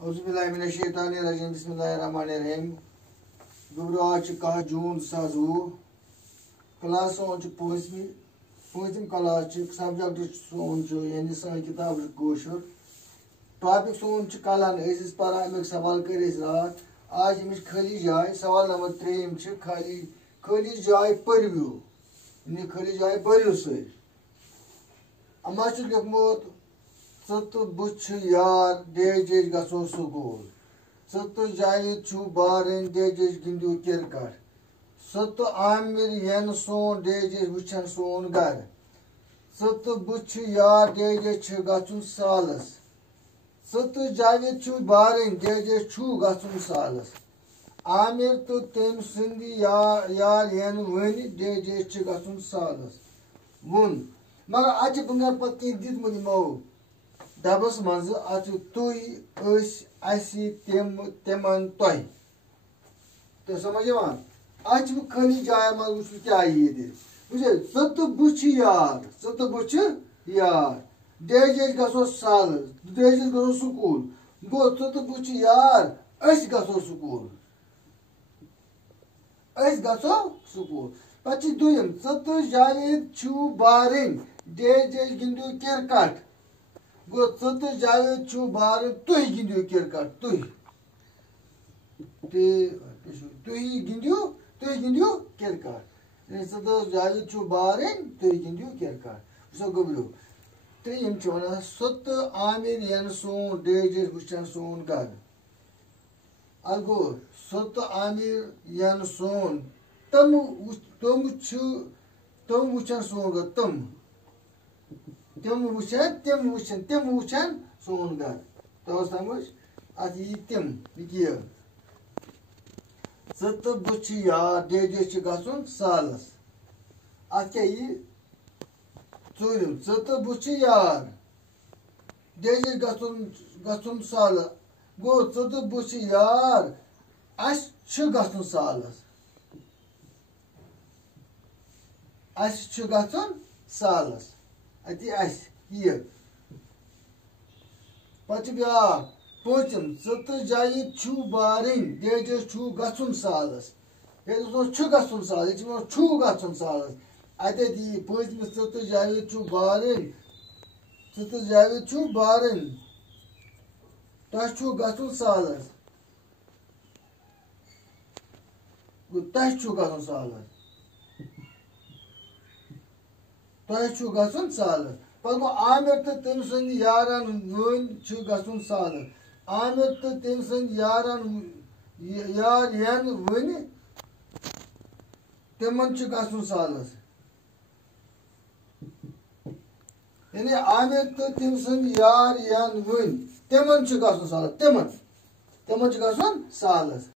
Auzubillahiminash-shaytanir-rajim. Bismillahir-rahmanir-rahim. Gubro आज 1 जून 2020 class on पूंचम class subject सोन यानी सन किताब कोशर टॉपिक सोन कलन पढ़ान अमिक सवाल कर रात आज अमिच खाली जाए सवाल नंबर 3 खाली जाए पर्व्यू यानी खाली जाए पर्व्यू सर अमा लिखमुत तो बुछ यार डेज गो स्कूल तो जावेद बारन डेज गिंदू क्रिकेट तो आमिर यन सोन डेज वुचन सोन घर तो बुछ यार डेज गुन सालस तो जावेद बारन डेज गुन सालस आमिर तो तम सद यार यन वन डेज गुन सालस वुन मगर अत बह पे दितमुत यमो दबस मज तमन तो समझ अत खाली जाए मज वो क्या ये तो बुछ यार डेज गो साल डेज गो स्कूल गो तो बुछ यार गो स्कूल स्कूल पे दुम तो जावेद बारन डेज गिंदू क्रिकेट गो तो जावेद बारन तुह गिंदू क्रिकेट तुह गिंदू क्रिकेट तो जावेद बारन तुह गिंदू क्रिकेट सो गबरू त्रिम वन तो आमिर यन सोन डेज वुचन सोन घर अल गो तो आमिर यन सोन तम वुचन सोन घर तम वुचन सोन घर तो समझ अत तम तो बुछ यार डेज गुन सालस अत क्या चूरम तो बुछ यार डेज गुन सालस गो तो बुछ यार गुन सालस गुन सालस अत ये पे ब्या पूंचम तो जावेद बारन डेज गुन सालस गुन सालस गुन सालस अत पूंचम तो जावेद बारन तुह गुन सालस तुह गुन सालस तुह गुन सालस पे गो आमिर तो तम सद यारन वन गुन सालस आमिर तो तम सद यारन यार यन वन तमन गुन सालस यानी आमिर तो तम सद यार यन वन तमन गुन सालस तमन गुन सालस